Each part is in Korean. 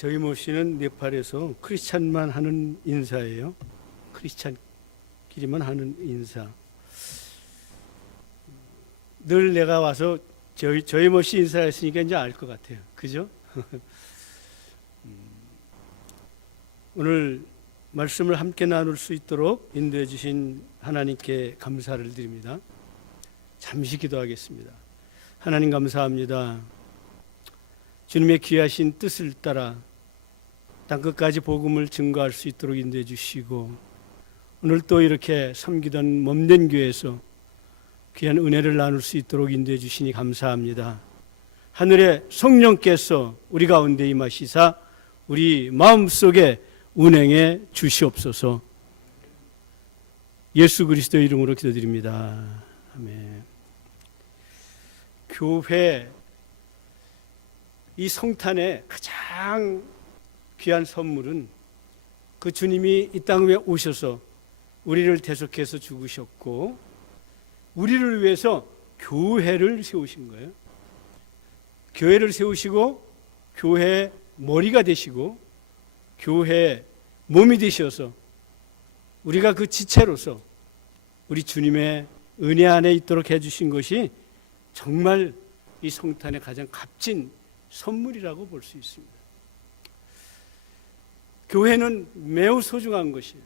저희 모씨는 네팔에서 크리스찬만 하는 인사예요. 크리스찬끼리만 하는 인사. 늘 내가 와서 저희 모씨 인사했으니까 이제 알 것 같아요. 그죠? 오늘 말씀을 함께 나눌 수 있도록 인도해 주신 하나님께 감사를 드립니다. 잠시 기도하겠습니다. 하나님 감사합니다. 주님의 귀하신 뜻을 따라 땅끝까지 복음을 증거할 수 있도록 인도해 주시고, 오늘 또 이렇게 섬기던 몸된 교회에서 귀한 은혜를 나눌 수 있도록 인도해 주시니 감사합니다. 하늘의 성령께서 우리 가운데 임하시사 우리 마음속에 운행해 주시옵소서. 예수 그리스도의 이름으로 기도드립니다. 아멘. 교회, 이 성탄의 가장 귀한 선물은 그 주님이 이 땅 위에 오셔서 우리를 대속해서 죽으셨고 우리를 위해서 교회를 세우신 거예요. 교회를 세우시고 교회의 머리가 되시고 교회의 몸이 되셔서 우리가 그 지체로서 우리 주님의 은혜 안에 있도록 해주신 것이 정말 이 성탄의 가장 값진 선물이라고 볼 수 있습니다. 교회는 매우 소중한 것이에요.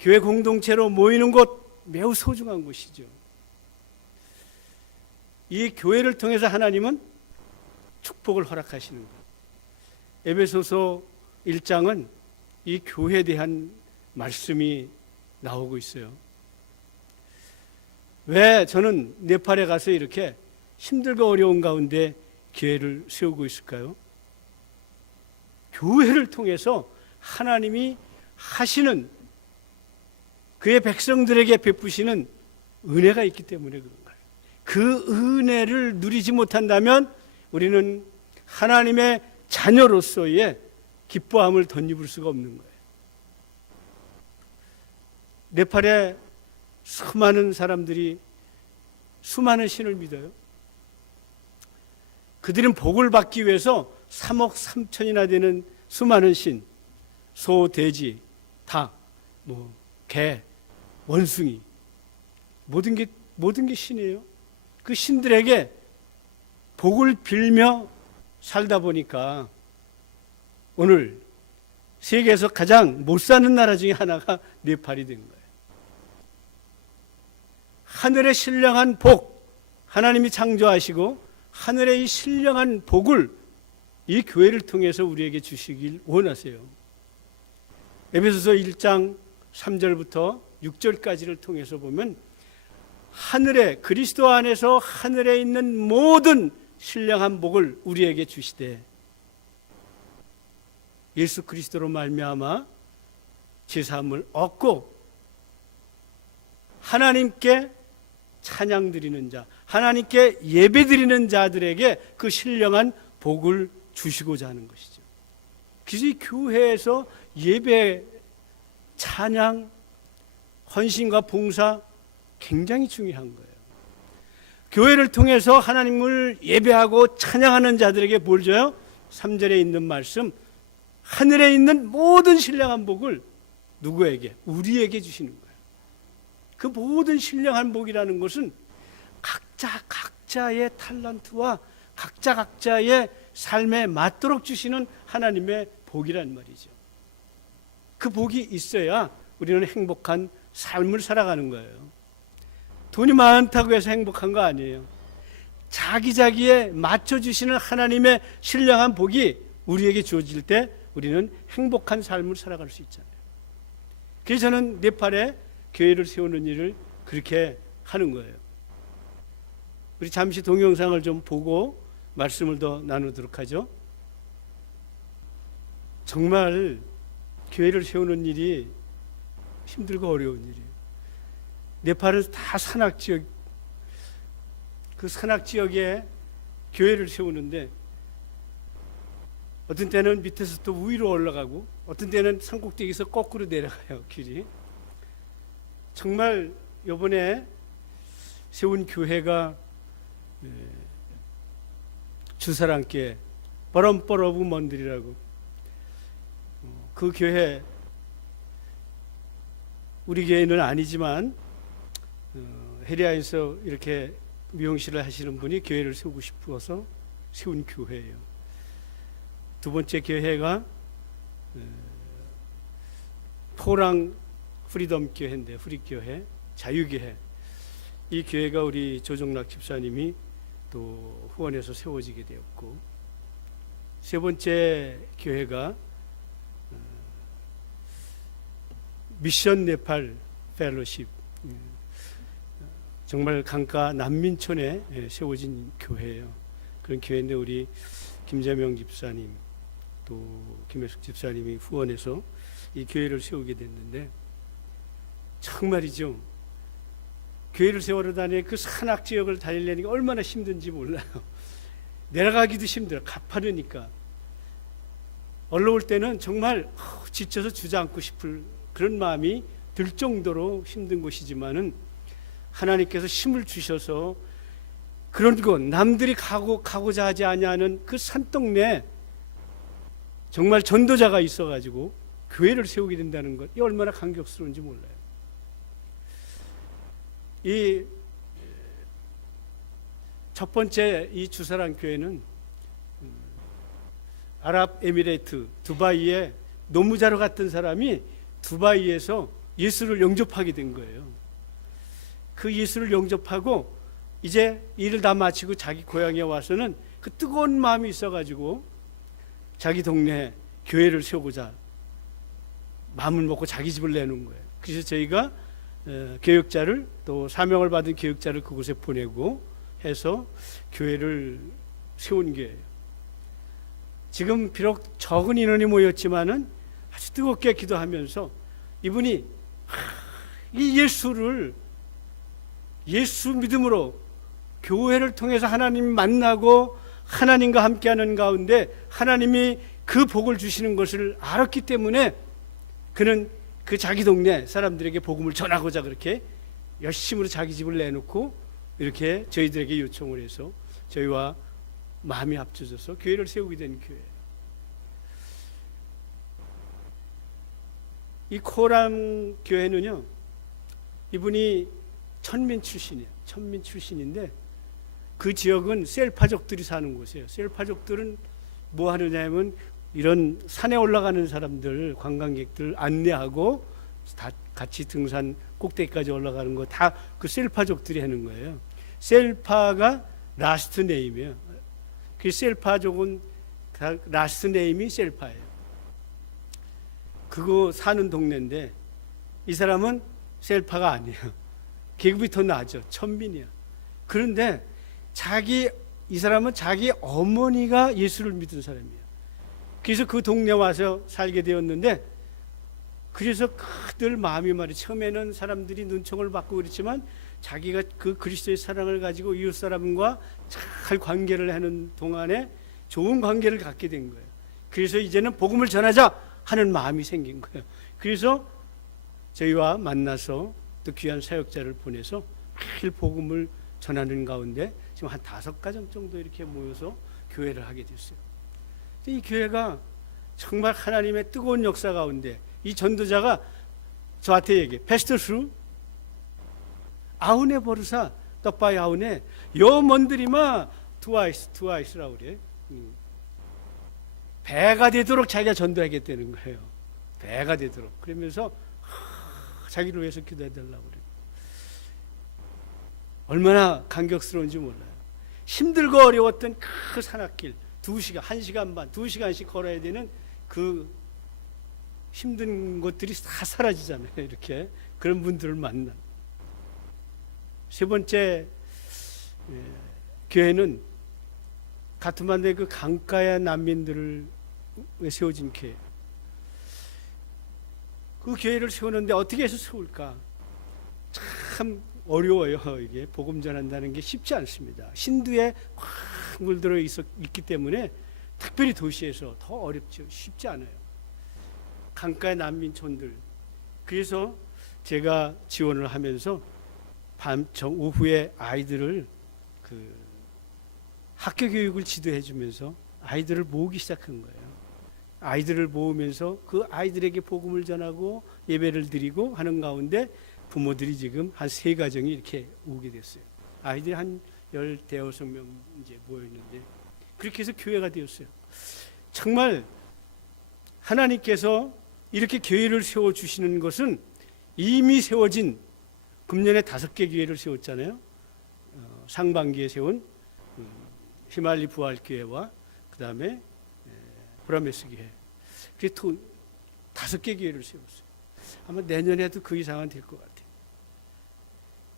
교회 공동체로 모이는 곳 매우 소중한 것이죠. 이 교회를 통해서 하나님은 축복을 허락하시는 거예요. 에베소서 1장은 이 교회에 대한 말씀이 나오고 있어요. 왜 저는 네팔에 가서 이렇게 힘들고 어려운 가운데 교회를 세우고 있을까요? 교회를 통해서 하나님이 하시는 그의 백성들에게 베푸시는 은혜가 있기 때문에 그런 거예요. 그 은혜를 누리지 못한다면 우리는 하나님의 자녀로서의 기뻐함을 덧입을 수가 없는 거예요. 네팔에 수많은 사람들이 수많은 신을 믿어요. 그들은 복을 받기 위해서 3억 3천이나 되는 수많은 신, 소, 돼지, 닭, 개, 원숭이, 모든 게 신이에요. 그 신들에게 복을 빌며 살다 보니까 오늘 세계에서 가장 못 사는 나라 중에 하나가 네팔이 된 거예요. 하늘의 신령한 복, 하나님이 창조하시고 하늘의 이 신령한 복을 이 교회를 통해서 우리에게 주시길 원하세요. 에베소서 1장 3절부터 6절까지를 통해서 보면 하늘에, 그리스도 안에서 하늘에 있는 모든 신령한 복을 우리에게 주시되 예수 그리스도로 말미암아 제사함을 얻고 하나님께 찬양 드리는 자, 하나님께 예배 드리는 자들에게 그 신령한 복을 주시고자 하는 것이죠. 그래서 이 교회에서 예배, 찬양, 헌신과 봉사 굉장히 중요한 거예요. 교회를 통해서 하나님을 예배하고 찬양하는 자들에게 뭘 줘요? 3절에 있는 말씀, 하늘에 있는 모든 신령한 복을 누구에게? 우리에게 주시는 거예요. 그 모든 신령한 복이라는 것은 각자의 탤런트와 각자의 삶에 맞도록 주시는 하나님의 복이란 말이죠. 그 복이 있어야 우리는 행복한 삶을 살아가는 거예요. 돈이 많다고 해서 행복한 거 아니에요. 자기에 맞춰주시는 하나님의 신령한 복이 우리에게 주어질 때 우리는 행복한 삶을 살아갈 수 있잖아요. 그래서 저는 네팔에 교회를 세우는 일을 그렇게 하는 거예요. 우리 잠시 동영상을 좀 보고 말씀을 더 나누도록 하죠. 정말 교회를 세우는 일이 힘들고 어려운 일이에요. 네팔은 다 산악지역, 그 산악지역에 교회를 세우는데 어떤 때는 밑에서 또 위로 올라가고 어떤 때는 산꼭대기에서 거꾸로 내려가요, 길이. 정말 이번에 세운 교회가 주사랑교회 버럼버러브 먼들이라고. 그 교회, 우리 교회는 아니지만 헤리아에서 이렇게 미용실을 하시는 분이 교회를 세우고 싶어서 세운 교회예요. 두 번째 교회가 포랑 프리덤 교회인데, 프리교회, 자유교회. 이 교회가 우리 조정락 집사님이 또 후원해서 세워지게 되었고, 세 번째 교회가 미션 네팔 펠로십, 정말 강가 난민촌에 세워진 교회예요. 그런 교회인데 우리 김재명 집사님 또 김혜숙 집사님이 후원해서 이 교회를 세우게 됐는데, 정말이죠. 교회를 세우러 다니는 그 산악 지역을 달리려니까 얼마나 힘든지 몰라요. 내려가기도 힘들어. 가파르니까. 올라올 때는 정말 지쳐서 주저앉고 싶을 그런 마음이 들 정도로 힘든 곳이지만은, 하나님께서 힘을 주셔서 그런 곳, 남들이 가고자 하지 아니하는 그 산동네에 정말 전도자가 있어가지고 교회를 세우게 된다는 것, 이 얼마나 감격스러운지 몰라요. 이 첫 번째 이 주사랑 교회는 아랍에미레이트 두바이에 노무자로 갔던 사람이 두바이에서 예수를 영접하게 된 거예요. 그 예수를 영접하고 이제 일을 다 마치고 자기 고향에 와서는 그 뜨거운 마음이 있어가지고 자기 동네에 교회를 세우고자 마음을 먹고 자기 집을 내놓은 거예요. 그래서 저희가 교육자를, 또 사명을 받은 교육자를 그곳에 보내고 해서 교회를 세운 교회예요. 지금 비록 적은 인원이 모였지만은 아주 뜨겁게 기도하면서 이분이 이 예수 믿음으로 교회를 통해서 하나님 만나고 하나님과 함께하는 가운데 하나님이 그 복을 주시는 것을 알았기 때문에 그는 그 자기 동네 사람들에게 복음을 전하고자 그렇게 열심으로 자기 집을 내놓고 이렇게 저희들에게 요청을 해서 저희와 마음이 합쳐져서 교회를 세우게 된 교회예요. 이 코람 교회는요, 이분이 천민 출신이에요. 천민 출신인데 그 지역은 셀파족들이 사는 곳이에요. 셀파족들은 뭐 하느냐면 이런 산에 올라가는 사람들, 관광객들 안내하고 다 같이 등산 꼭대기까지 올라가는 거 다 그 셀파족들이 하는 거예요. 셀파가 라스트 네임이에요. 그 셀파족은 라스트 네임이 셀파예요. 그거 사는 동네인데 이 사람은 셀파가 아니에요. 계급이 더 낮죠. 천민이야. 그런데 이 사람은 자기 어머니가 예수를 믿은 사람이에요. 그래서 그 동네 와서 살게 되었는데, 그래서 늘 마음이 말이, 처음에는 사람들이 눈총을 받고 그랬지만 자기가 그 그리스도의 사랑을 가지고 이웃 사람과 잘 관계를 하는 동안에 좋은 관계를 갖게 된 거예요. 그래서 이제는 복음을 전하자 하는 마음이 생긴 거예요. 그래서 저희와 만나서 또 귀한 사역자를 보내서 매일 복음을 전하는 가운데 지금 한 5가정 정도 이렇게 모여서 교회를 하게 됐어요. 이 교회가 정말 하나님의 뜨거운 역사 가운데, 이 전도자가 저한테 얘기해. 페스토스 아우네 버르사 떡바이 아우네 요 먼들이마 투아이스라고 그래. 배가 되도록 자기가 전도하겠다는 거예요. 배가 되도록. 그러면서 자기를 위해서 기도해달라고 그래요. 얼마나 감격스러운지 몰라요. 힘들고 어려웠던 그 산악길 2시간, 1시간 반, 2시간씩 걸어야 되는 그 힘든 것들이 다 사라지잖아요. 이렇게 그런 분들을 만나. 세 번째 교회는 가트만두의 그 강가의 난민들을 세워진 교회. 그 교회를 세우는데 어떻게 해서 세울까? 참 어려워요. 이게 복음 전한다는 게 쉽지 않습니다. 신두에 꽉 물들어 있기 때문에 특별히 도시에서 더 어렵죠. 쉽지 않아요. 강가의 난민촌들. 그래서 제가 지원을 하면서 오후에 아이들을 그 학교 교육을 지도해 주면서 아이들을 모으기 시작한 거예요. 아이들을 모으면서 그 아이들에게 복음을 전하고 예배를 드리고 하는 가운데 부모들이 지금 한 3가정이 이렇게 오게 됐어요. 아이들이 한 15명 이제 모였는데 그렇게 해서 교회가 되었어요. 정말 하나님께서 이렇게 교회를 세워주시는 것은 이미 세워진 금년에 5개 교회를 세웠잖아요. 상반기에 세운 히말리 부활교회와 그 다음에 브라메스 교회. 그래서 5개 교회를 세웠어요. 아마 내년에도 그 이상은 될 것 같아요.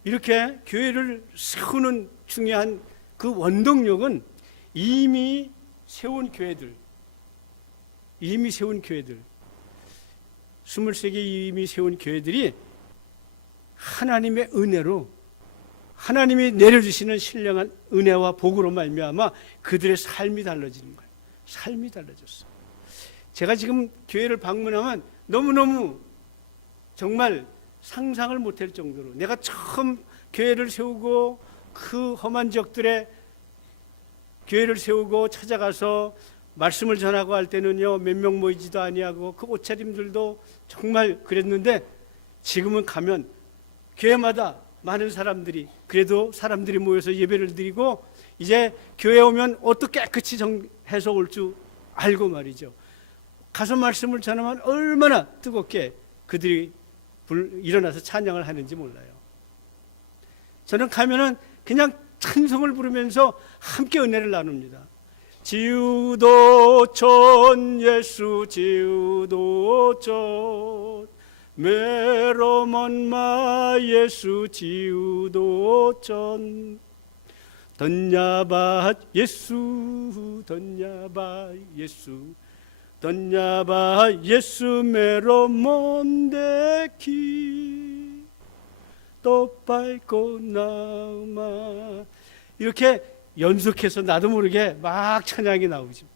이렇게 교회를 세우는 중요한 그 원동력은 이미 세운 교회들, 23개 이미 세운 교회들이 하나님의 은혜로 하나님이 내려주시는 신령한 은혜와 복으로 말미암아 그들의 삶이 달라지는 거예요. 삶이 달라졌어요. 제가 지금 교회를 방문하면 너무너무 정말 상상을 못할 정도로 내가 처음 교회를 세우고 그 험한 지역들에 교회를 세우고 찾아가서 말씀을 전하고 할 때는요 몇 명 모이지도 아니하고 그 옷차림들도 정말 그랬는데 지금은 가면 교회마다 많은 사람들이 그래도 사람들이 모여서 예배를 드리고 이제 교회 오면 옷도 깨끗이 정해서 올 줄 알고 말이죠. 가서 말씀을 전하면 얼마나 뜨겁게 그들이 일어나서 찬양을 하는지 몰라요. 저는 가면은 그냥 찬송을 부르면서 함께 은혜를 나눕니다. 지우도천 예수 지우도천 메로먼마 예수 지우도천 던야바 예수 던야바 예수 던야바 예수 메로몬데키 또빠이고 나마 이렇게 연속해서 나도 모르게 막 찬양이 나오죠.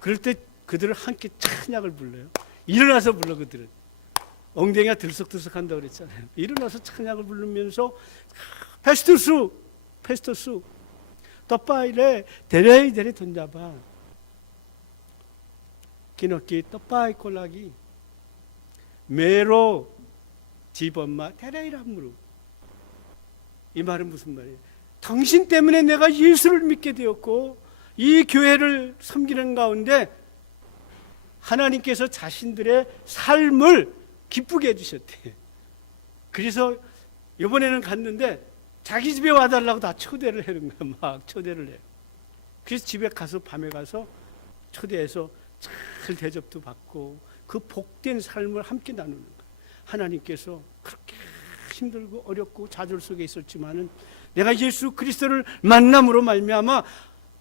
그럴 때 그들은 함께 찬양을 불러요. 일어나서 불러. 그들은 엉덩이가 들썩들썩한다고 그랬잖아요. 일어나서 찬양을 부르면서 페스토스 떡바이레 데레이데레 던자바 기너끼 떡바이 콜라기 메로 집엄마 데레이람으로. 이 말은 무슨 말이에요? 당신 때문에 내가 예수를 믿게 되었고 이 교회를 섬기는 가운데 하나님께서 자신들의 삶을 기쁘게 해주셨대. 그래서 이번에는 갔는데 자기 집에 와달라고 다 초대를 하는 거야. 막 초대를 해요. 그래서 집에 가서 밤에 가서 초대해서 잘 대접도 받고 그 복된 삶을 함께 나누는 거야. 하나님께서 그렇게 힘들고 어렵고 좌절 속에 있었지만은 내가 예수 그리스도를 만남으로 말미암아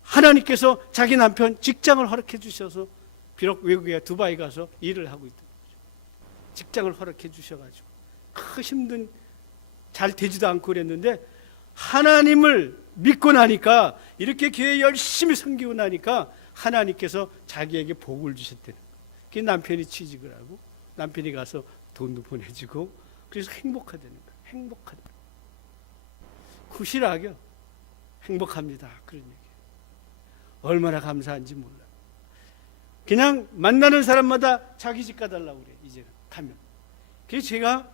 하나님께서 자기 남편 직장을 허락해 주셔서 비록 외국에 두바이 가서 일을 하고 있던 거죠. 직장을 허락해 주셔가지고 그 힘든 잘 되지도 않고 그랬는데 하나님을 믿고 나니까 이렇게 교회 열심히 섬기고 나니까 하나님께서 자기에게 복을 주셨다는 거예요. 그 남편이 취직을 하고 남편이 가서 돈도 보내주고 그래서 행복하다는 거예요. 행복하다. 구실하게 행복합니다. 그런 얘기예요. 얼마나 감사한지 몰라요. 그냥 만나는 사람마다 자기 집 가달라고 그래요. 이제는 가면. 그래서 제가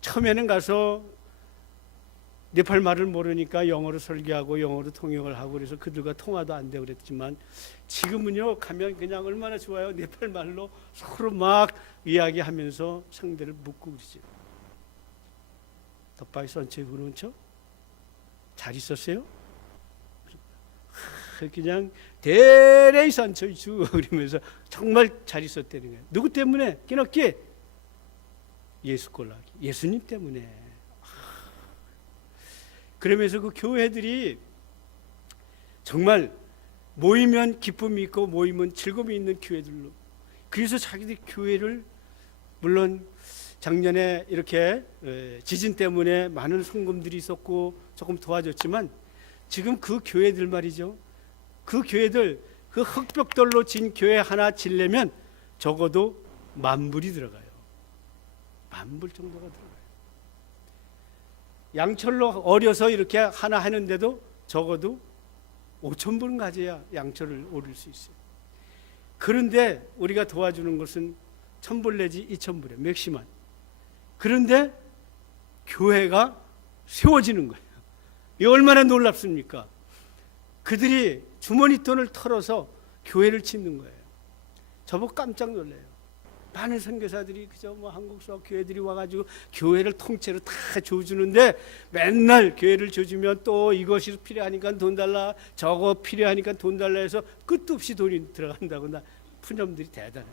처음에는 가서 네팔 말을 모르니까 영어로 설교하고 영어로 통역을 하고 그래서 그들과 통화도 안 되고 그랬지만 지금은요 가면 그냥 얼마나 좋아요. 네팔 말로 서로 막 이야기하면서 상대를 묻고 그러죠. 덕바이 선체 부른쳐 잘 있었어요? 그냥 대레이 선체 주 그러면서 정말 잘 있었다는 거예요. 누구 때문에? 끼넉기 예수 꼴라기 예수님 때문에. 그러면서 그 교회들이 정말 모이면 기쁨이 있고 모이면 즐거움이 있는 교회들로. 그래서 자기들 교회를 물론 작년에 이렇게 지진 때문에 많은 송금들이 있었고 조금 도와줬지만 지금 그 교회들 말이죠. 그 교회들 그 흙벽돌로 진 교회 하나 지려면 적어도 10,000불이 들어가요. 10,000불 정도가 들어가요. 양철로 어려서 이렇게 하나 하는데도 적어도 5천 불은 가져야 양초를 오를 수 있어요. 그런데 우리가 도와주는 것은 1,000불 내지 2,000불이에요. 맥시멈. 그런데 교회가 세워지는 거예요. 이게 얼마나 놀랍습니까? 그들이 주머니 돈을 털어서 교회를 짓는 거예요. 저보고 깜짝 놀래요. 많은 선교사들이 그저 뭐 한국 수학 교회들이 와가지고 교회를 통째로 다 줘주는데 맨날 교회를 줘주면 또 이것이 필요하니까 돈 달라, 저거 필요하니까 돈 달라 해서 끝도 없이 돈이 들어간다고 나 푸념들이 대단하죠.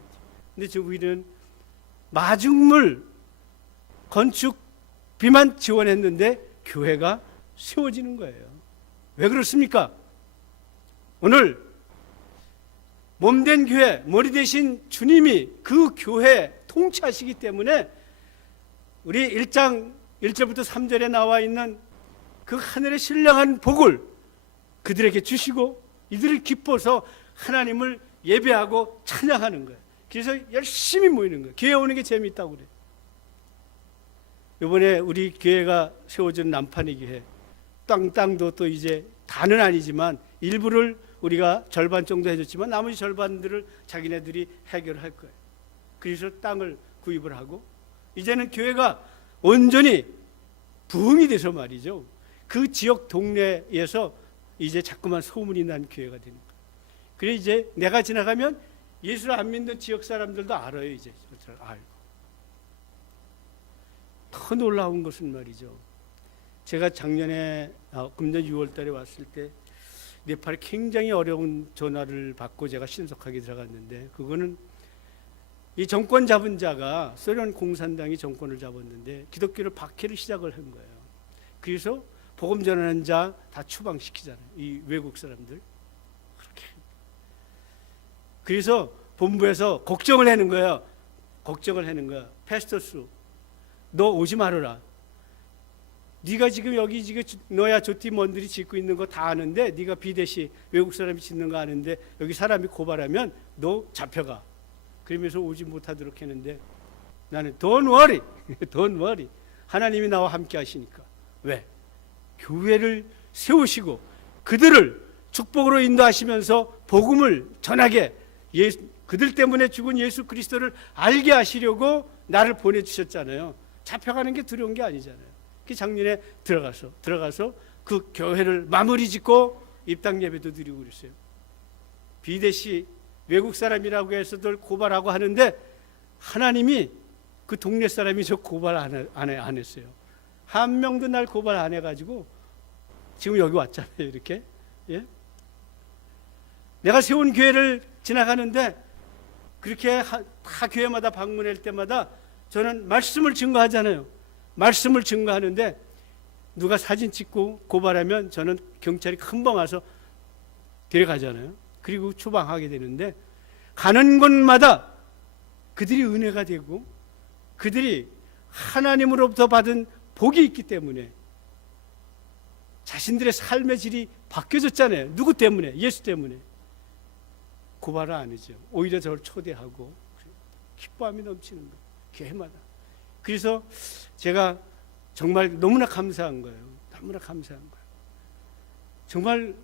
근데 저 우리는 마중물 건축비만 지원했는데 교회가 세워지는 거예요. 왜 그렇습니까? 오늘 몸된 교회, 머리 대신 주님이 그 교회 통치하시기 때문에 우리 1장 1절부터 3절에 나와 있는 그 하늘의 신령한 복을 그들에게 주시고 이들을 기뻐서 하나님을 예배하고 찬양하는 거예요. 그래서 열심히 모이는 거예요. 교회 오는 게 재미있다고 그래요. 이번에 우리 교회가 세워진 남판의 교회, 땅도 또 이제 다는 아니지만 일부를 우리가 절반 정도 해줬지만 나머지 절반들을 자기네들이 해결할 거예요. 그래서 땅을 구입을 하고 이제는 교회가 온전히 부흥이 돼서 말이죠. 그 지역 동네에서 이제 자꾸만 소문이 난 교회가 되는 거예요. 그래 이제 내가 지나가면 예수를 안 믿는 지역 사람들도 알아요. 이제 알고. 더 놀라운 것은 말이죠. 제가 작년에 금년 6월 달에 왔을 때 네팔에 굉장히 어려운 전화를 받고 제가 신속하게 들어갔는데 그거는 이 정권 잡은 자가 소련 공산당이 정권을 잡았는데 기독교를 박해를 시작을 한 거예요. 그래서 복음 전하는 자 다 추방시키잖아요. 이 외국 사람들. 그렇게. 그래서 본부에서 걱정을 하는 거예요. 걱정을 하는 거야. 페스토스, 너 오지 말아라. 네가 지금 여기 지금 너야 조티먼들이 짓고 있는 거 다 아는데 네가 비대시 외국 사람이 짓는 거 아는데 여기 사람이 고발하면 너 잡혀가. 그러면서 오지 못하도록 했는데 나는 don't worry, don't worry. 하나님이 나와 함께 하시니까. 왜? 교회를 세우시고 그들을 축복으로 인도하시면서 복음을 전하게 그들 때문에 죽은 예수 그리스도를 알게 하시려고 나를 보내주셨잖아요. 잡혀가는 게 두려운 게 아니잖아요. 그 작년에 들어가서 그 교회를 마무리 짓고 입당 예배도 드리고 그랬어요. 비대시 외국 사람이라고 해서들 고발하고 하는데 하나님이 그 동네 사람이 저 고발 안 했어요. 한 명도 날 고발 안 해가지고 지금 여기 왔잖아요. 이렇게. 예? 내가 세운 교회를 지나가는데 그렇게 다 교회마다 방문할 때마다 저는 말씀을 증거하잖아요. 말씀을 증거하는데 누가 사진 찍고 고발하면 저는 경찰이 금방 와서 데려가잖아요. 그리고 추방하게 되는데 가는 곳마다 그들이 은혜가 되고 그들이 하나님으로부터 받은 복이 있기 때문에 자신들의 삶의 질이 바뀌어졌잖아요. 누구 때문에? 예수 때문에. 고발을 안 하죠. 오히려 저를 초대하고 기뻐함이 넘치는 거예요. 교회마다. 그래서 제가 정말 너무나 감사한 거예요. 너무나 감사한 거예요. 정말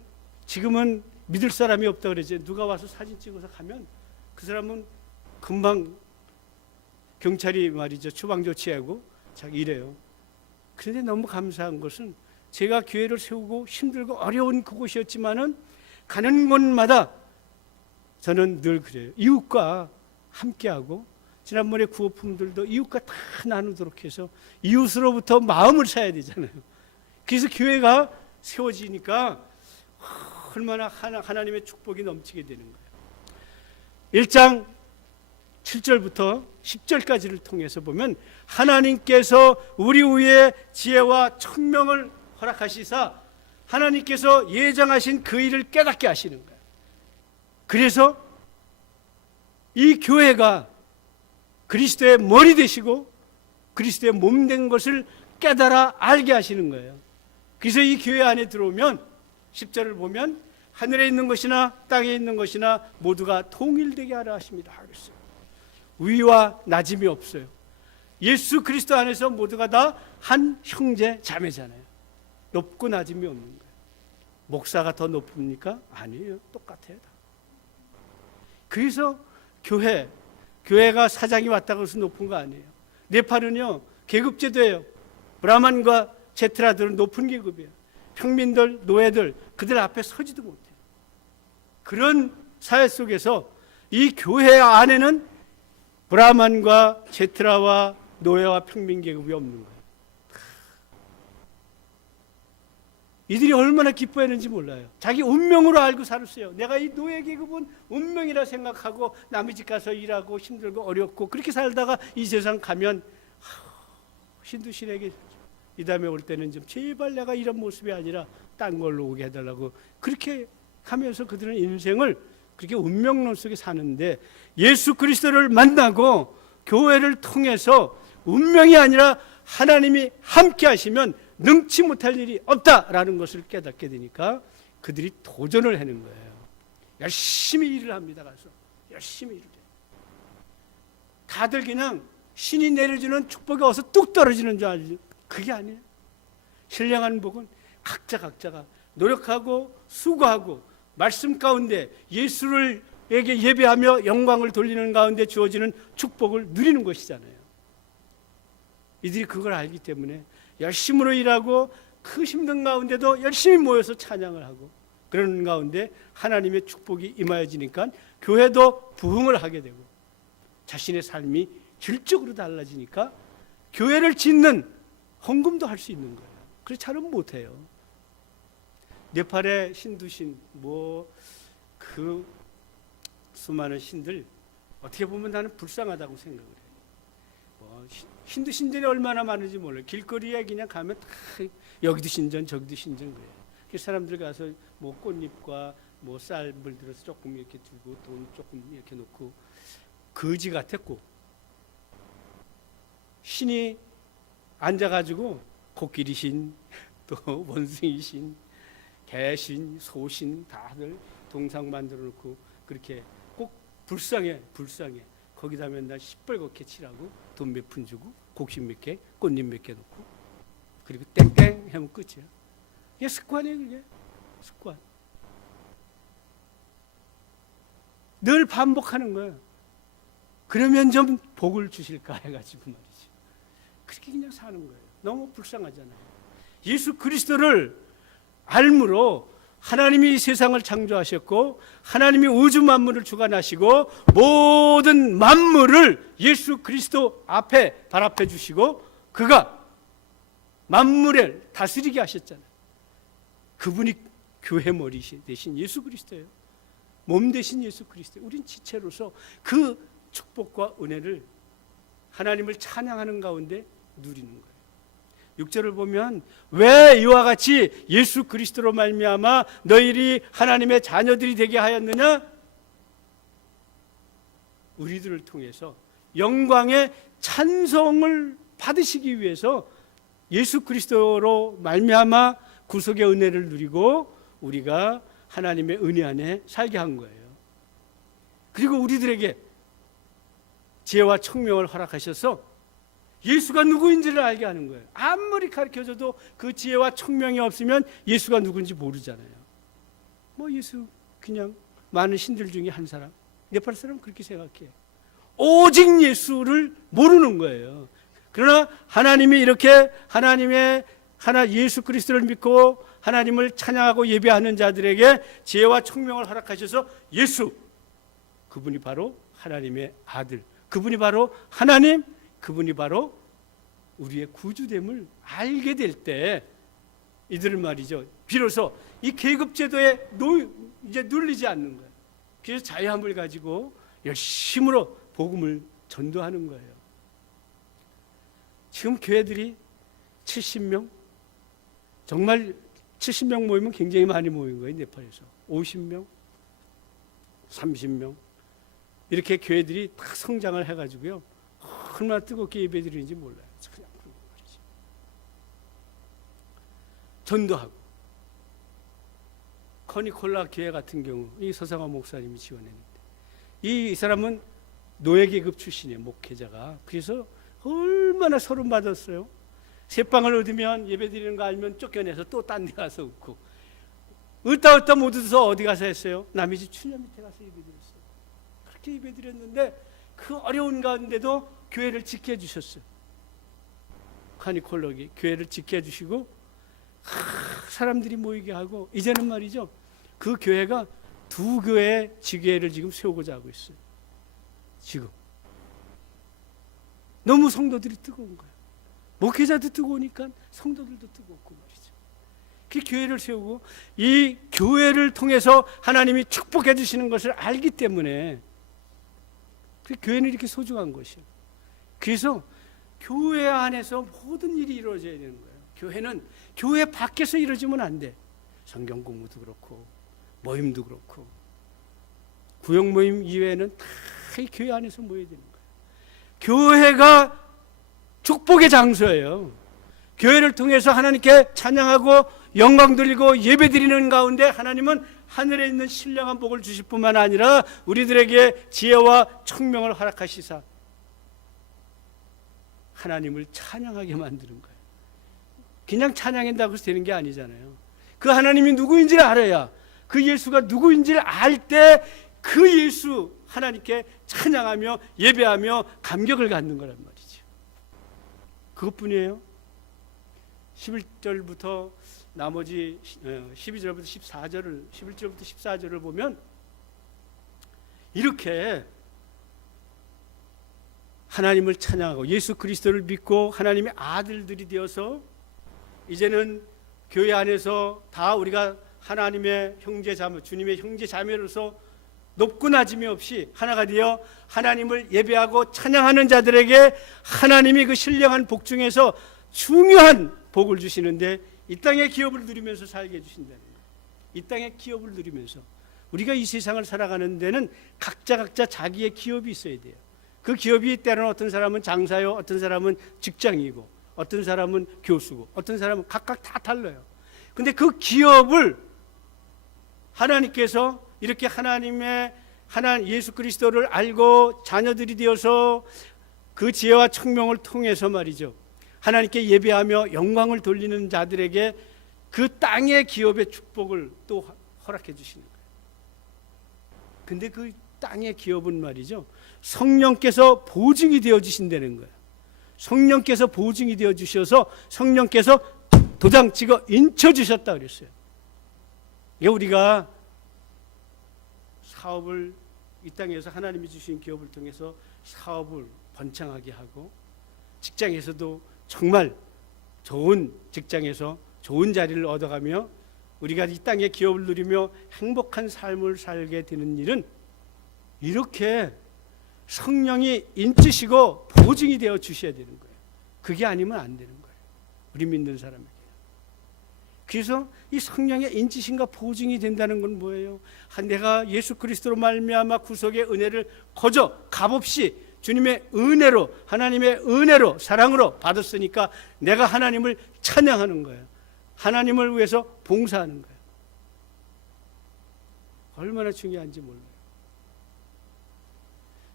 지금은 믿을 사람이 없다 그러지. 누가 와서 사진 찍어서 가면 그 사람은 금방 경찰이 말이죠. 추방 조치하고 자기 이래요. 그런데 너무 감사한 것은 제가 교회를 세우고 힘들고 어려운 그곳이었지만은 가는 곳마다 저는 늘 그래요. 이웃과 함께하고 지난번에 구호품들도 이웃과 다 나누도록 해서 이웃으로부터 마음을 사야 되잖아요. 그래서 교회가 세워지니까 얼마나 하나님의 축복이 넘치게 되는 거예요. 1장 7절부터 10절까지를 통해서 보면 하나님께서 우리 위에 지혜와 청명을 허락하시사 하나님께서 예정하신 그 일을 깨닫게 하시는 거예요. 그래서 이 교회가 그리스도의 머리 되시고 그리스도의 몸 된 것을 깨달아 알게 하시는 거예요. 그래서 이 교회 안에 들어오면 10절을 보면 하늘에 있는 것이나 땅에 있는 것이나 모두가 통일되게 하라 하십니다. 그랬어요. 위와 낮음이 없어요. 예수 그리스도 안에서 모두가 다 한 형제 자매잖아요. 높고 낮음이 없는 거예요. 목사가 더 높습니까? 아니에요. 똑같아요. 다. 그래서 교회가 사장이 왔다고 해서 높은 거 아니에요. 네팔은요 계급제도예요. 브라만과 제트라들은 높은 계급이에요. 평민들, 노예들 그들 앞에 서지도 못해요. 그런 사회 속에서 이 교회 안에는 브라만과 제트라와 노예와 평민 계급이 없는 거예요. 이들이 얼마나 기뻐했는지 몰라요. 자기 운명으로 알고 살았어요. 내가 이 노예 계급은 운명이라 생각하고 남의 집 가서 일하고 힘들고 어렵고 그렇게 살다가 이 세상 가면 신두신에게 이 다음에 올 때는 좀 제발 내가 이런 모습이 아니라 딴 걸로 오게 해달라고 그렇게 하면서 그들은 인생을 그렇게 운명론 속에 사는데 예수 그리스도를 만나고 교회를 통해서 운명이 아니라 하나님이 함께 하시면 능치 못할 일이 없다라는 것을 깨닫게 되니까 그들이 도전을 하는 거예요. 열심히 일을 합니다. 가서 열심히 일을 해요. 다들 그냥 신이 내려주는 축복이 어서 뚝 떨어지는 줄 알죠. 그게 아니에요. 신령한 복은 각자가 노력하고 수고하고 말씀 가운데 예수를에게 예배하며 영광을 돌리는 가운데 주어지는 축복을 누리는 것이잖아요. 이들이 그걸 알기 때문에 열심으로 일하고 그 힘든 가운데도 열심히 모여서 찬양을 하고 그러는 가운데 하나님의 축복이 임하여지니까 교회도 부흥을 하게 되고 자신의 삶이 질적으로 달라지니까 교회를 짓는 헌금도 할 수 있는 거예요. 그래서 잘은 못해요. 네팔의 신두신 그 수많은 신들 어떻게 보면 나는 불쌍하다고 생각을 해요. 신도 신전이 얼마나 많은지 몰라요. 길거리에 그냥 가면 다 여기도 신전 저기도 신전 그래요. 그 사람들 가서 꽃잎과 쌀을 들어서 조금 이렇게 들고 돈 조금 이렇게 놓고 거지 같았고 신이 앉아가지고 코끼리 신, 또 원숭이 신, 개신, 소신 다들 동상 만들어 놓고 그렇게 꼭 불쌍해. 거기다 맨날 시뻘겋게 칠하고 돈 몇 푼 주고 곡식 몇 개, 꽃잎 몇 개 놓고 그리고 땡땡 하면 끝이야. 이게 습관이에요. 그게 습관. 늘 반복하는 거예요. 그러면 좀 복을 주실까 해가지고 말이지. 그렇게 그냥 사는 거예요. 너무 불쌍하잖아요. 예수 그리스도를 알므로 하나님이 이 세상을 창조하셨고 하나님이 우주 만물을 주관하시고 모든 만물을 예수 그리스도 앞에 발합해 주시고 그가 만물을 다스리게 하셨잖아요. 그분이 교회 머리 대신 예수 그리스도예요. 몸 대신 예수 그리스도. 우린 지체로서 그 축복과 은혜를 하나님을 찬양하는 가운데 누리는 거예요. 6절을 보면 왜 이와 같이 예수 그리스도로 말미암아 너희들이 하나님의 자녀들이 되게 하였느냐? 우리들을 통해서 영광의 찬송을 받으시기 위해서 예수 그리스도로 말미암아 구속의 은혜를 누리고 우리가 하나님의 은혜 안에 살게 한 거예요. 그리고 우리들에게 지혜와 총명을 허락하셔서 예수가 누구인지를 알게 하는 거예요. 아무리 가르쳐줘도 그 지혜와 총명이 없으면 예수가 누군지 모르잖아요. 예수 그냥 많은 신들 중에 한 사람. 네팔 사람은 그렇게 생각해요. 오직 예수를 모르는 거예요. 그러나 하나님이 이렇게 예수 그리스도를 믿고 하나님을 찬양하고 예배하는 자들에게 지혜와 총명을 허락하셔서 예수, 그분이 바로 하나님의 아들, 그분이 바로 하나님, 그분이 바로 우리의 구주됨을 알게 될 때 이들은 말이죠. 비로소 이 계급제도에 이제 눌리지 않는 거예요. 그래서 자유함을 가지고 열심으로 복음을 전도하는 거예요. 지금 교회들이 70명, 정말 70명 모이면 굉장히 많이 모인 거예요. 네팔에서 50명, 30명 이렇게 교회들이 다 성장을 해가지고요. 얼마나 뜨겁게 예배드리는지 몰라요. 그냥 그런 말이죠. 전도하고 커니콜라 교회 같은 경우 이 서상화 목사님이 지원했는데 이 사람은 노예 계급 출신이에요. 목회자가. 그래서 얼마나 서름 받았어요. 새빵을 얻으면 예배드리는 거 알면 쫓겨내서 또 딴 데 가서 웃고 으따 모두서 어디 가서 했어요? 남의 집 추녀 밑에 가서 예배드렸어요. 그렇게 예배드렸는데 그 어려운 가운데도 교회를 지켜주셨어요. 카니콜록이 교회를 지켜주시고 사람들이 모이게 하고, 이제는 말이죠, 그 교회가 2교회 지교회를 지금 세우고자 하고 있어요. 지금 너무 성도들이 뜨거운 거예요. 목회자도 뜨거우니까 성도들도 뜨겁고 말이죠. 그 교회를 세우고, 이 교회를 통해서 하나님이 축복해 주시는 것을 알기 때문에 그 교회는 이렇게 소중한 것이에요. 그래서 교회 안에서 모든 일이 이루어져야 되는 거예요. 교회는 교회 밖에서 이루어지면 안 돼. 성경 공부도 그렇고 모임도 그렇고 구역 모임 이외에는 다 이 교회 안에서 모여야 되는 거예요. 교회가 축복의 장소예요. 교회를 통해서 하나님께 찬양하고 영광 돌리고 예배 드리는 가운데 하나님은 하늘에 있는 신령한 복을 주실 뿐만 아니라 우리들에게 지혜와 총명을 허락하시사 하나님을 찬양하게 만드는 거예요. 그냥 찬양한다고 해서 되는 게 아니잖아요. 그 하나님이 누구인지를 알아야, 그 예수가 누구인지를 알 때 그 예수 하나님께 찬양하며 예배하며 감격을 갖는 거란 말이죠. 그것뿐이에요. 11절부터 나머지 12절부터 14절을 11절부터 14절을 보면 이렇게 하나님을 찬양하고 예수 그리스도를 믿고 하나님의 아들들이 되어서 이제는 교회 안에서 다 우리가 하나님의 형제 자매, 주님의 형제 자매로서 높고 낮음이 없이 하나가 되어 하나님을 예배하고 찬양하는 자들에게 하나님이 그 신령한 복 중에서 중요한 복을 주시는데 이 땅의 기업을 누리면서 살게 해주신다는 거예요. 이 땅의 기업을 누리면서 우리가 이 세상을 살아가는 데는 각자 자기의 기업이 있어야 돼요. 그 기업이 때로는 어떤 사람은 장사요, 어떤 사람은 직장이고, 어떤 사람은 교수고, 어떤 사람은 각각 다 달라요. 근데 그 기업을 하나님께서 이렇게 하나님의 예수 그리스도를 알고 자녀들이 되어서 그 지혜와 청명을 통해서 말이죠, 하나님께 예배하며 영광을 돌리는 자들에게 그 땅의 기업의 축복을 또 허락해 주시는 거예요. 근데 그 땅의 기업은 말이죠, 성령께서 보증이 되어 주신다는 거예요. 성령께서 보증이 되어 주셔서 성령께서 도장 찍어 인쳐 주셨다 그랬어요. 이게 우리가 사업을 이 땅에서 하나님이 주신 기업을 통해서 사업을 번창하게 하고, 직장에서도 정말 좋은 직장에서 좋은 자리를 얻어가며 우리가 이 땅의 기업을 누리며 행복한 삶을 살게 되는 일은 이렇게 성령이 인치시고 보증이 되어 주셔야 되는 거예요. 그게 아니면 안 되는 거예요, 우리 믿는 사람에게. 그래서 이 성령의 인치심과 보증이 된다는 건 뭐예요? 내가 예수 그리스도로 말미암아 구속의 은혜를 거저 값없이 주님의 은혜로, 하나님의 은혜로, 사랑으로 받았으니까 내가 하나님을 찬양하는 거예요. 하나님을 위해서 봉사하는 거예요. 얼마나 중요한지 몰라요.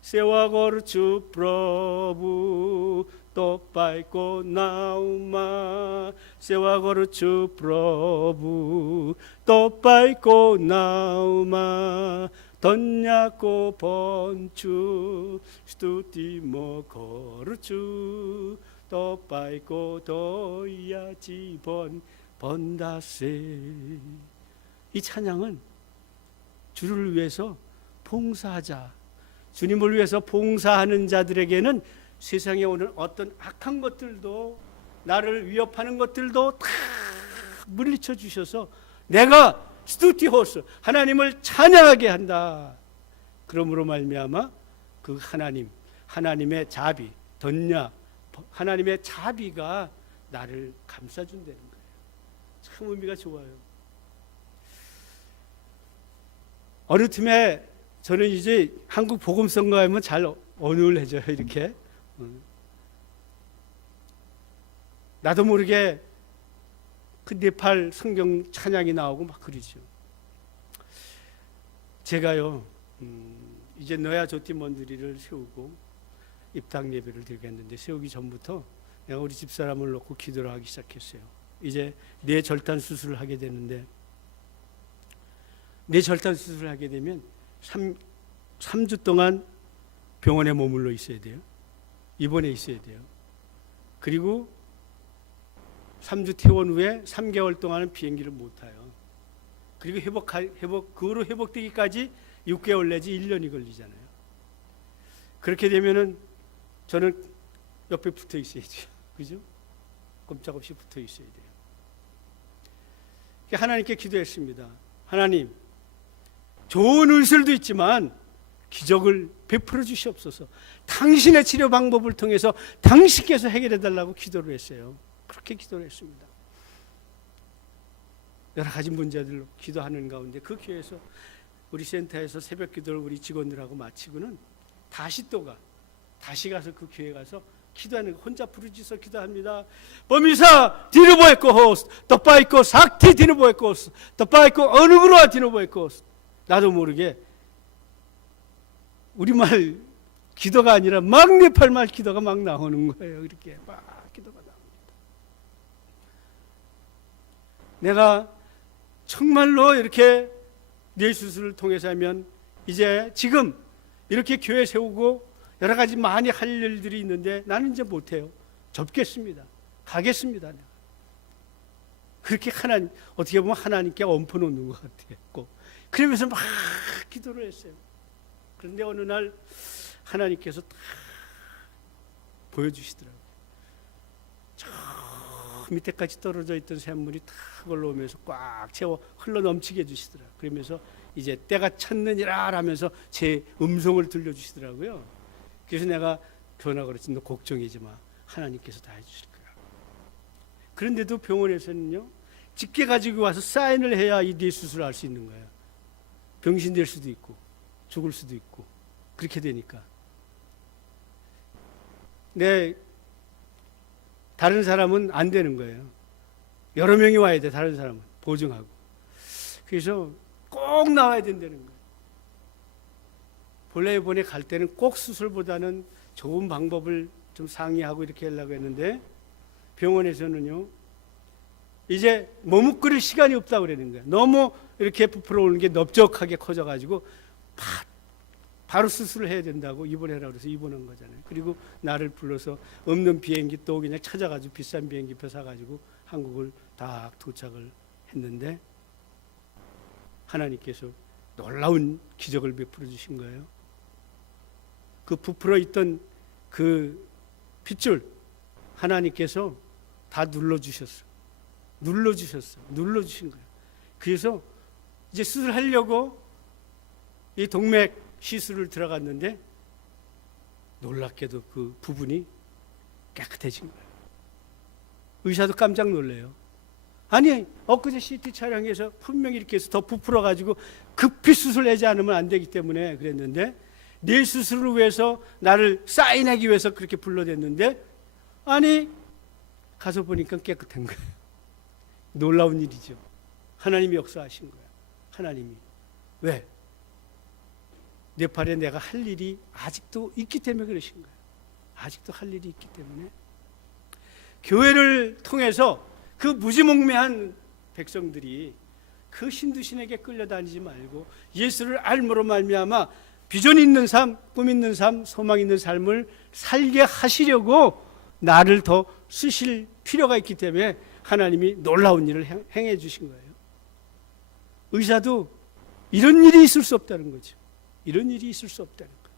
Sewa gorchu Prabhu topai ko nauma. Sewa gorchu Prabhu topai ko nauma. Tonya ko ponchu stuti mo gorchu topai ko toya jibon 번다세. 이 찬양은 주를 위해서 봉사하자, 주님을 위해서 봉사하는 자들에게는 세상에 오는 어떤 악한 것들도, 나를 위협하는 것들도 다 물리쳐 주셔서 내가 스투티호스, 하나님을 찬양하게 한다. 그러므로 말미암아 그 하나님의 자비, 덧냐, 하나님의 자비가 나를 감싸준다는 거예요. 참 의미가 좋아요. 어느 틈에 저는 이제 한국 복음성가 하면 잘 어눌해져요. 이렇게 나도 모르게 그 네팔 성경 찬양이 나오고 막 그러죠. 제가요 이제 너야 조티먼드리를 세우고 입당 예배를 드리겠는데, 세우기 전부터 내가 우리 집사람을 놓고 기도를 하기 시작했어요. 이제 뇌 절단 수술을 하게 되는데 뇌절단 수술을 하게 되면 3주 동안 병원에 머물러 있어야 돼요. 입원해 있어야 돼요. 그리고 3주 퇴원 후에 3개월 동안은 비행기를 못 타요. 그리고 그 후로 회복되기까지 6개월 내지 1년이 걸리잖아요. 그렇게 되면은 저는 옆에 붙어 있어야죠. 그죠? 꼼짝없이 붙어 있어야 돼요. 하나님께 기도했습니다. 하나님, 좋은 의술도 있지만 기적을 베풀어 주시옵소서. 당신의 치료 방법을 통해서 당신께서 해결해 달라고 기도를 했어요. 그렇게 기도를 했습니다. 여러 가지 문제들로 기도하는 가운데 그 교회에서 우리 센터에서 새벽 기도를 우리 직원들하고 마치고는 다시 가서 그 교회 가서 기도하는, 혼자 부르짖어 기도합니다. 범이사 디노보에코 호스 덮바이코 삭티 디노보에코 호스 덮바이코 어느 그로와 디노보에코 호스. 나도 모르게 우리말 기도가 아니라 막 네팔말 기도가 막 나오는 거예요. 이렇게 막 기도가 나옵니다. 내가 정말로 이렇게 뇌 수술을 통해서 하면 이제 지금 이렇게 교회 세우고 여러 가지 많이 할 일들이 있는데 나는 이제 못해요. 접겠습니다. 가겠습니다. 내가. 그렇게 어떻게 보면 하나님께 엎어놓는 것 같았고, 그러면서 막 기도를 했어요. 그런데 어느 날 하나님께서 딱 보여주시더라고요. 저 밑에까지 떨어져 있던 샘물이 탁 올라오면서 꽉 채워 흘러 넘치게 해주시더라고요. 그러면서 이제 때가 찼느니라 하면서 제 음성을 들려주시더라고요. 그래서 내가 변화가 그랬지. 너 걱정이지 마. 하나님께서 다 해주실 거야. 그런데도 병원에서는요, 직계 가지고 와서 사인을 해야 이 뇌 수술을 할 수 있는 거예요. 병신될 수도 있고 죽을 수도 있고 그렇게 되니까. 다른 사람은 안 되는 거예요. 여러 명이 와야 돼. 다른 사람은 보증하고. 그래서 꼭 나와야 된다는 거예요. 본래 이번에 갈 때는 꼭 수술보다는 좋은 방법을 좀 상의하고 이렇게 하려고 했는데 병원에서는요, 이제 머뭇거릴 시간이 없다고 그러는 거예요. 너무 이렇게 부풀어 오는 게 넓적하게 커져가지고 바로 수술을 해야 된다고 입원해라 그래서 입원한 거잖아요. 그리고 나를 불러서 없는 비행기 또 그냥 찾아가지고 비싼 비행기표 사가지고 한국을 다 도착을 했는데 하나님께서 놀라운 기적을 베풀어 주신 거예요. 그 부풀어 있던 그 핏줄 하나님께서 다 눌러주신 거예요. 그래서 이제 수술하려고 이 동맥 시술을 들어갔는데 놀랍게도 그 부분이 깨끗해진 거예요. 의사도 깜짝 놀래요. 아니 엊그제 CT 촬영해서 분명히 이렇게 해서 더 부풀어가지고 급히 수술하지 않으면 안 되기 때문에 그랬는데 뇌 수술을 위해서 나를 사인하기 위해서 그렇게 불러댔는데 아니 가서 보니까 깨끗한 거예요. 놀라운 일이죠. 하나님이 역사하신 거예요. 하나님이. 왜? 네팔에 내가 할 일이 아직도 있기 때문에 그러신 거예요. 아직도 할 일이 있기 때문에. 교회를 통해서 그 무지몽매한 백성들이 그 신두신에게 끌려다니지 말고 예수를 알므로 말미암아 비전 있는 삶, 꿈 있는 삶, 소망 있는 삶을 살게 하시려고 나를 더 쓰실 필요가 있기 때문에 하나님이 놀라운 일을 행해 주신 거예요. 의사도 이런 일이 있을 수 없다는 거죠. 이런 일이 있을 수 없다는 거예요.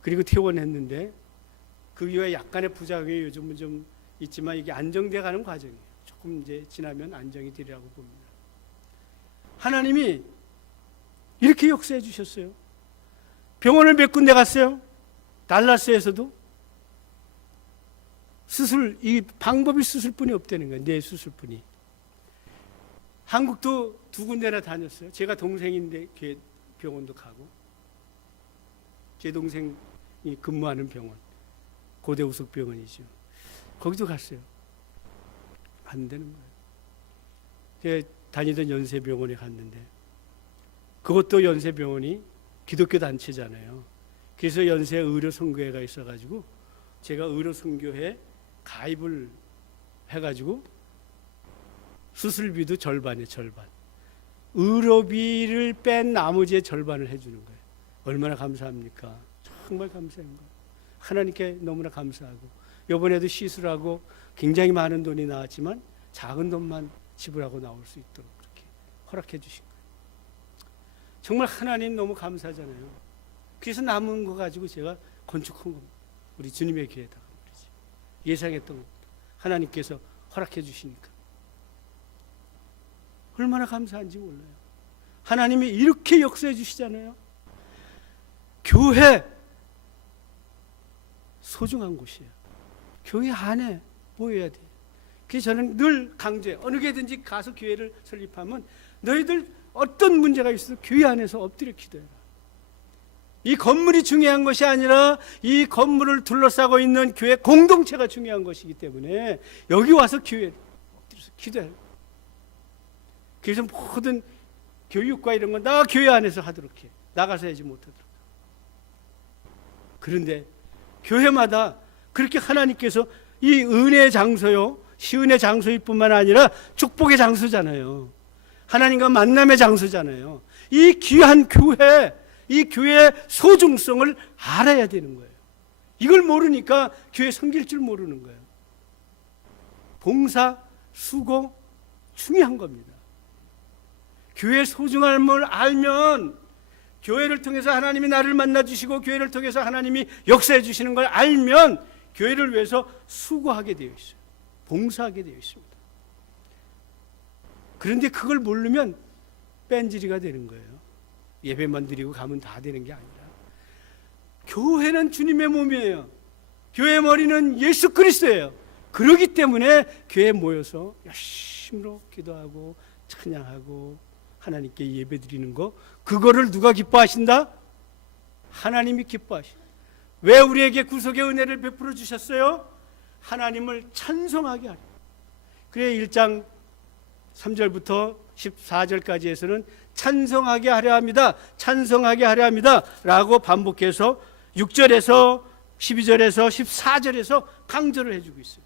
그리고 퇴원했는데 그 이후에 약간의 부작용이 요즘은 좀 있지만 이게 안정돼 가는 과정이에요. 조금 이제 지나면 안정이 되리라고 봅니다. 하나님이 이렇게 역사해 주셨어요. 병원을 몇 군데 갔어요. 달라스에서도 이 방법이 수술뿐이 없다는 거예요. 뇌 수술뿐이. 한국도 2군데나 다녔어요. 제가 동생인데 병원도 가고, 제 동생이 근무하는 병원, 고대 우석병원이죠. 거기도 갔어요. 안 되는 거예요. 제가 다니던 연세병원에 갔는데, 그것도 연세병원이 기독교 단체잖아요. 그래서 연세 의료선교회가 있어가지고 제가 의료선교회 가입을 해가지고 수술비도 절반에 절반. 의료비를 뺀 나머지의 절반을 해주는 거예요. 얼마나 감사합니까? 정말 감사한 거예요. 하나님께 너무나 감사하고, 이번에도 시술하고 굉장히 많은 돈이 나왔지만 작은 돈만 지불하고 나올 수 있도록 그렇게 허락해 주신 거예요. 정말 하나님 너무 감사하잖아요. 그래서 남은 거 가지고 제가 건축한 겁니다. 우리 주님의 교회에다가 말이죠. 예상했던 겁니다. 하나님께서 허락해 주시니까 얼마나 감사한지 몰라요. 하나님이 이렇게 역사해 주시잖아요. 교회 소중한 곳이에요. 교회 안에 모여야 돼요. 그래서 저는 늘 강조해요. 어느 교회든지 가서 교회를 설립하면 너희들 어떤 문제가 있어도 교회 안에서 엎드려 기도해라. 이 건물이 중요한 것이 아니라 이 건물을 둘러싸고 있는 교회 공동체가 중요한 것이기 때문에 여기 와서 교회에 엎드려서 기도해라. 그래서 모든 교육과 이런 건 다 교회 안에서 하도록 해. 나가서 하지 못하도록. 그런데 교회마다 그렇게 하나님께서 이 은혜의 장소요, 시은의 장소일 뿐만 아니라 축복의 장소잖아요. 하나님과 만남의 장소잖아요. 이 귀한 교회, 이 교회의 소중성을 알아야 되는 거예요. 이걸 모르니까 교회 섬길 줄 모르는 거예요. 봉사, 수고 중요한 겁니다. 교회의 소중함을 알면 교회를 통해서 하나님이 나를 만나주시고 교회를 통해서 하나님이 역사해 주시는 걸 알면 교회를 위해서 수고하게 되어 있어요. 봉사하게 되어 있습니다. 그런데 그걸 모르면 뺀질이가 되는 거예요. 예배만 드리고 가면 다 되는 게 아니라 교회는 주님의 몸이에요. 교회의 머리는 예수 그리스도예요. 그렇기 때문에 교회에 모여서 열심히 기도하고 찬양하고 하나님께 예배 드리는 거, 그거를 누가 기뻐하신다? 하나님이 기뻐하신다. 왜 우리에게 구속의 은혜를 베풀어 주셨어요? 하나님을 찬송하게 하려. 그래 1장 3절부터 14절까지에서는 찬송하게 하려 합니다. 찬송하게 하려 합니다. 라고 반복해서 6절에서 12절에서 14절에서 강조를 해주고 있어요.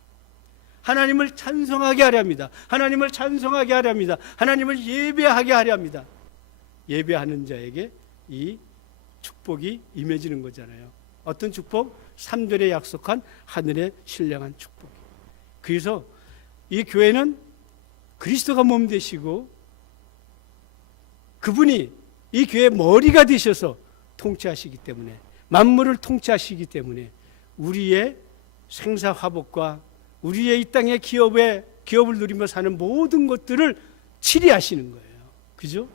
하나님을 찬송하게 하려 합니다. 하나님을 찬송하게 하려 합니다. 하나님을 예배하게 하려 합니다. 예배하는 자에게 이 축복이 임해지는 거잖아요. 어떤 축복? 3절에 약속한 하늘의 신령한 축복. 그래서 이 교회는 그리스도가 몸 되시고 그분이 이 교회의 머리가 되셔서 통치하시기 때문에, 만물을 통치하시기 때문에 우리의 생사화복과 우리의 이 땅의 기업을 누리며 사는 모든 것들을 치리하시는 거예요. 그죠?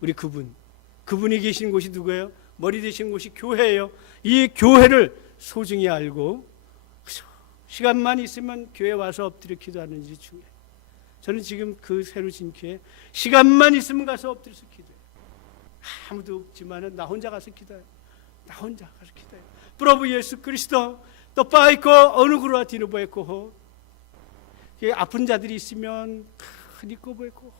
우리 그분이 계신 곳이 누구예요? 머리 되신 곳이 교회예요. 이 교회를 소중히 알고 시간만 있으면 교회 와서 엎드려 기도하는 일이 중요해요. 저는 지금 그 새로 진 교회 시간만 있으면 가서 엎드려서 기도해요. 아무도 없지만은 나 혼자 가서 기도해요. 나 혼자 가서 기도해요. 프로브 예수 그리스도 또 빠이코 어느 그루와 디노보에코 아픈 자들이 있으면 크니 꼬보에코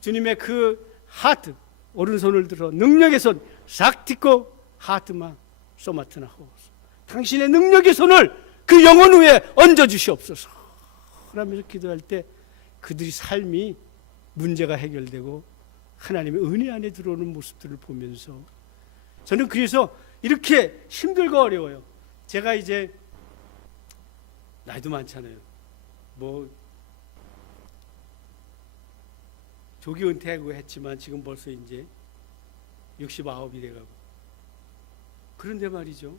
주님의 그 하트 오른손을 들어 능력의 손 삭티코 하트마 소마트나 호스 당신의 능력의 손을 그 영혼 위에 얹어 주시옵소서 그러면서 기도할 때 그들이 삶이 문제가 해결되고 하나님의 은혜 안에 들어오는 모습들을 보면서 저는 그래서 이렇게 힘들고 어려워요. 제가 이제 나이도 많잖아요. 뭐 조기 은퇴하고 했지만 지금 벌써 이제 69이 돼가고 그런데 말이죠.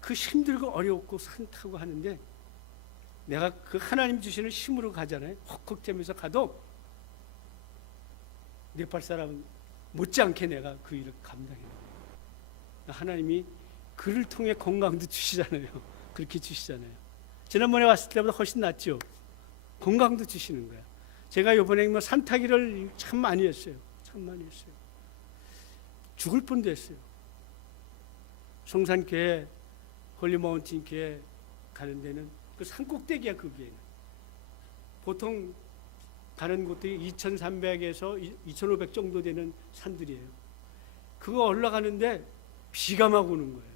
그 힘들고 어렵고 산 타고 하는데 내가 그 하나님 주시는 힘으로 가잖아요. 헉헉대면서 가도 네팔 사람 못지않게 내가 그 일을 감당해요. 하나님이 그를 통해 건강도 주시잖아요. 그렇게 주시잖아요. 지난번에 왔을 때보다 훨씬 낫죠. 건강도 주시는 거야. 제가 이번에 뭐 산타기를 참 많이 했어요. 참 많이 했어요. 죽을 뻔도 했어요. 성산교회 홀리마운틴 교회 가는 데는 그 산꼭대기야. 거기에는 보통 가는 곳들이 2300에서 2500 정도 되는 산들이에요. 그거 올라가는데 비가 막 오는 거예요.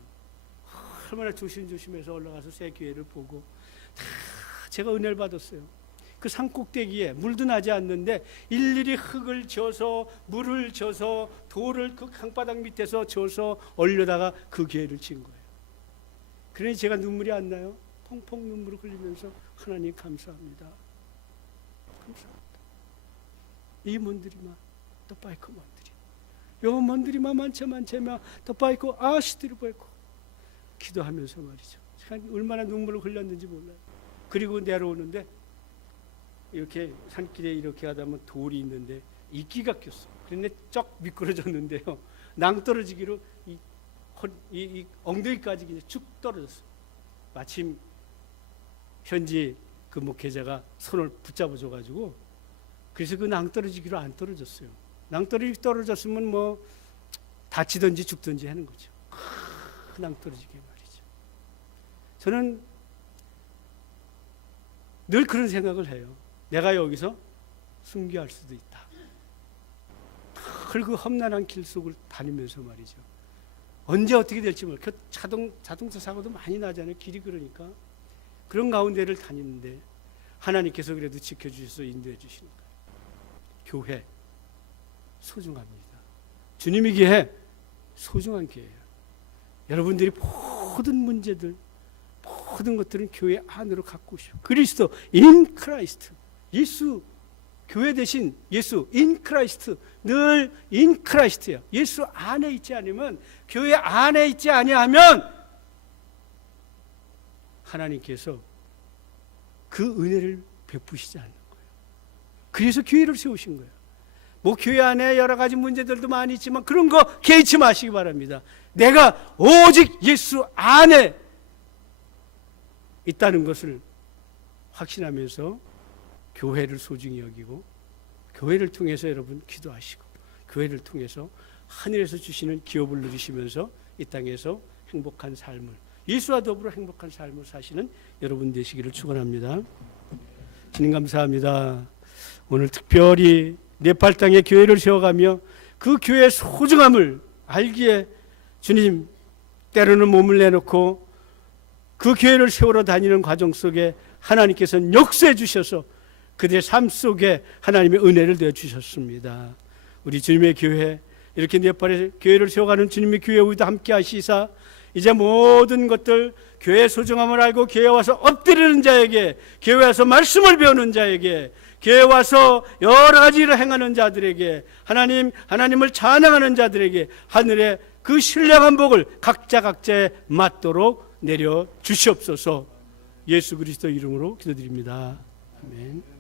얼마나 조심조심해서 올라가서 새 교회를 보고 다 제가 은혜를 받았어요. 그 산 꼭대기에 물도 나지 않는데 일일이 흙을 져서 물을 져서 돌을 그 강바닥 밑에서 져서 얼려다가 그 교회를 지은 거예요. 그러니 제가 눈물이 안 나요? 펑펑 눈물을 흘리면서 하나님 감사합니다. 감사합니다. 이 먼들이마 또 빠이코 먼들이 요 먼들이마 만체만체마 또 빠이코 아시드리보이코 기도하면서 말이죠. 제가 얼마나 눈물을 흘렸는지 몰라요. 그리고 내려오는데 이렇게 산길에 이렇게 하다 보면 돌이 있는데 이끼가 꼈어. 그런데 쩍 미끄러졌는데요. 낭떠러지기로 이 엉덩이까지 그냥 쭉 떨어졌어. 마침 현지 그 목회자가 손을 붙잡아줘가지고 그래서 그 낭떠러지기로 안 떨어졌어요. 낭떠러지 떨어졌으면 뭐 다치든지 죽든지 하는 거죠. 그 낭떠러지기 말이죠. 저는 늘 그런 생각을 해요. 내가 여기서 순교할 수도 있다. 그 험난한 길 속을 다니면서 말이죠. 언제 어떻게 될지 몰라. 자동차 사고도 많이 나잖아요. 길이 그러니까. 그런 가운데를 다니는데 하나님께서 그래도 지켜주셔서 인도해 주시는 거예요. 교회 소중합니다. 주님이 교회 소중한 교회예요. 여러분들이 모든 문제들 모든 것들은 교회 안으로 갖고 오시오. 그리스도 인 크라이스트 예수 교회 대신 예수 인 크라이스트 늘 인 크라이스트예요. 예수 안에 있지 않으면 교회 안에 있지 아니하면 하나님께서 그 은혜를 베푸시지 않는 거예요. 그래서 교회를 세우신 거예요. 뭐 교회 안에 여러 가지 문제들도 많이 있지만 그런 거 개의치 마시기 바랍니다. 내가 오직 예수 안에 있다는 것을 확신하면서 교회를 소중히 여기고 교회를 통해서 여러분 기도하시고 교회를 통해서 하늘에서 주시는 기업을 누리시면서 이 땅에서 행복한 삶을 예수와 더불어 행복한 삶을 사시는 여러분 되시기를 축원합니다. 주님 감사합니다. 오늘 특별히 네팔 땅에 교회를 세워가며 그 교회의 소중함을 알기에 주님 때로는 몸을 내놓고 그 교회를 세우러 다니는 과정 속에 하나님께서는 역사해 주셔서 그들의 삶 속에 하나님의 은혜를 내어 주셨습니다. 우리 주님의 교회 이렇게 네팔에 교회를 세워가는 주님의 교회 우리도 함께 하시사 이제 모든 것들 교회의 소중함을 알고 교회에 와서 엎드리는 자에게 교회에 와서 말씀을 배우는 자에게 교회에 와서 여러 가지 일을 행하는 자들에게 하나님을 찬양하는 자들에게 하늘의 그 신령한 복을 각자에 맞도록 내려 주시옵소서. 예수 그리스도 이름으로 기도드립니다. 아멘.